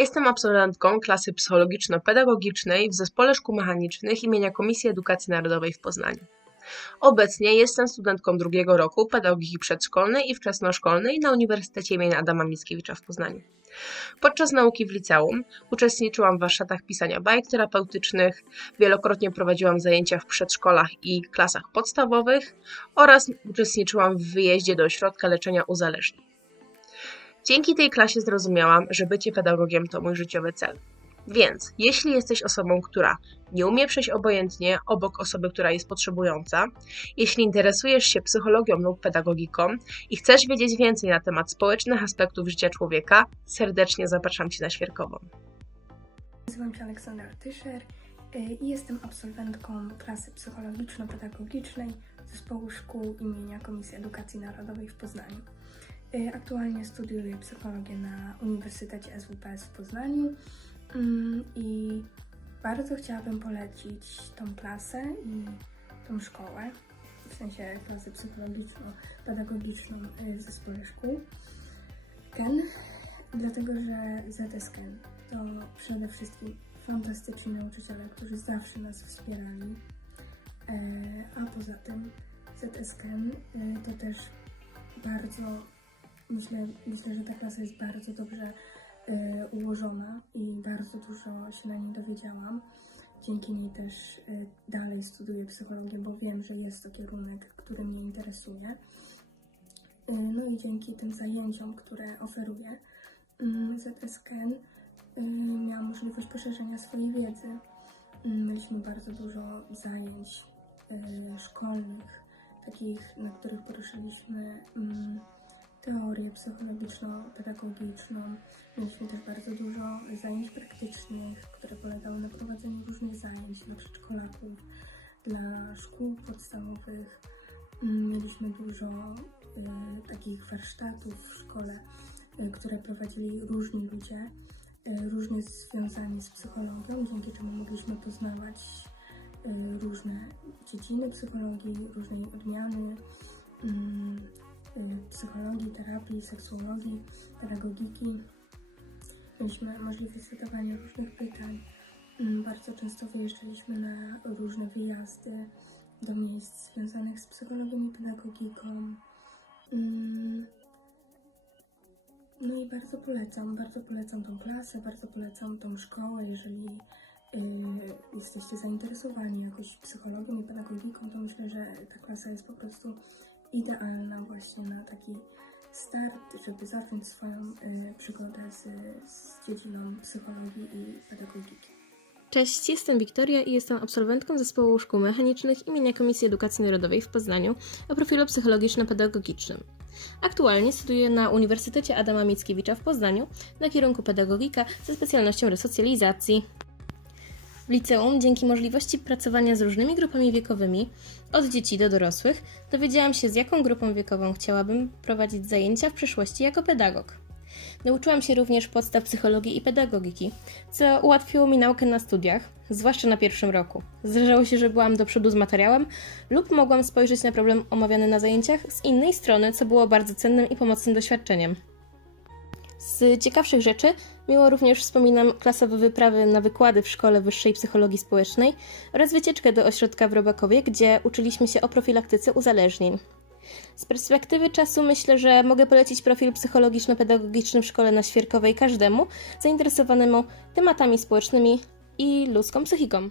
Jestem absolwentką klasy psychologiczno-pedagogicznej w Zespole Szkół Mechanicznych imienia Komisji Edukacji Narodowej w Poznaniu. Obecnie jestem studentką drugiego roku pedagogiki przedszkolnej i wczesnoszkolnej na Uniwersytecie im. Adama Mickiewicza w Poznaniu. Podczas nauki w liceum uczestniczyłam w warsztatach pisania bajek terapeutycznych, wielokrotnie prowadziłam zajęcia w przedszkolach i klasach podstawowych oraz uczestniczyłam w wyjeździe do ośrodka leczenia uzależnień. Dzięki tej klasie zrozumiałam, że bycie pedagogiem to mój życiowy cel. Więc jeśli jesteś osobą, która nie umie przejść obojętnie obok osoby, która jest potrzebująca, jeśli interesujesz się psychologią lub pedagogiką i chcesz wiedzieć więcej na temat społecznych aspektów życia człowieka, serdecznie zapraszam Cię na Świerkową. Nazywam się Aleksandra Tyszer y, i jestem absolwentką klasy psychologiczno-pedagogicznej Zespołu Szkół imienia Komisji Edukacji Narodowej w Poznaniu. Y, Aktualnie studiuję psychologię na Uniwersytecie SWPS w Poznaniu mm, i bardzo chciałabym polecić tą klasę i tą szkołę, w sensie klasę psychologiczno-pedagogiczną y, w Zespole Szkół. Ken, dlatego że ZSKN to przede wszystkim fantastyczni nauczyciele, którzy zawsze nas wspierali. E, a poza tym ZSKN e, to też bardzo, myślę, myślę, że ta klasa jest bardzo dobrze e, ułożona i bardzo dużo się na niej dowiedziałam. Dzięki niej też e, dalej studiuję psychologię, bo wiem, że jest to kierunek, który mnie interesuje. E, No i dzięki tym zajęciom, które oferuje mm, ZSKN, y, miałam możliwość poszerzenia swojej wiedzy. Mm, Mieliśmy bardzo dużo zajęć y, szkolnych, takich, na których poruszyliśmy mm, teorię psychologiczno-pedagogiczną. Mieliśmy też bardzo dużo zajęć praktycznych, które polegały na prowadzeniu różnych zajęć dla przedszkolaków, dla szkół podstawowych. Mm, Mieliśmy dużo y, takich warsztatów w szkole, y, które prowadzili różni ludzie, y, różnie związani z psychologią, dzięki czemu mogliśmy poznawać y, różne dziedziny psychologii, różnej odmiany y, psychologii, terapii, seksuologii, pedagogiki. Mieliśmy możliwość zadawania różnych pytań. Mm, Bardzo często wyjeżdżaliśmy na różne wyjazdy do miejsc związanych z psychologią i pedagogiką. Mm, no i bardzo polecam, bardzo polecam tą klasę, bardzo polecam tą szkołę, jeżeli y, jesteście zainteresowani jakoś psychologią i pedagogiką, to myślę, że ta klasa jest po prostu idealna właśnie na taki start, żeby zacząć swoją y, przygodę z, z dziedziną psychologii i pedagogiki. Cześć, jestem Wiktoria i jestem absolwentką Zespołu Szkół Mechanicznych imienia Komisji Edukacji Narodowej w Poznaniu o profilu psychologiczno-pedagogicznym. Aktualnie studiuję na Uniwersytecie Adama Mickiewicza w Poznaniu na kierunku pedagogika ze specjalnością resocjalizacji. W liceum, dzięki możliwości pracowania z różnymi grupami wiekowymi, od dzieci do dorosłych, dowiedziałam się, z jaką grupą wiekową chciałabym prowadzić zajęcia w przyszłości jako pedagog. Nauczyłam się również podstaw psychologii i pedagogiki, co ułatwiło mi naukę na studiach, zwłaszcza na pierwszym roku. Zdarzało się, że byłam do przodu z materiałem lub mogłam spojrzeć na problem omawiany na zajęciach z innej strony, co było bardzo cennym i pomocnym doświadczeniem. Z ciekawszych rzeczy miło również wspominam klasowe wyprawy na wykłady w Szkole Wyższej Psychologii Społecznej oraz wycieczkę do ośrodka w Robakowie, gdzie uczyliśmy się o profilaktyce uzależnień. Z perspektywy czasu myślę, że mogę polecić profil psychologiczno-pedagogiczny w szkole na Świerkowej każdemu zainteresowanemu tematami społecznymi i ludzką psychiką.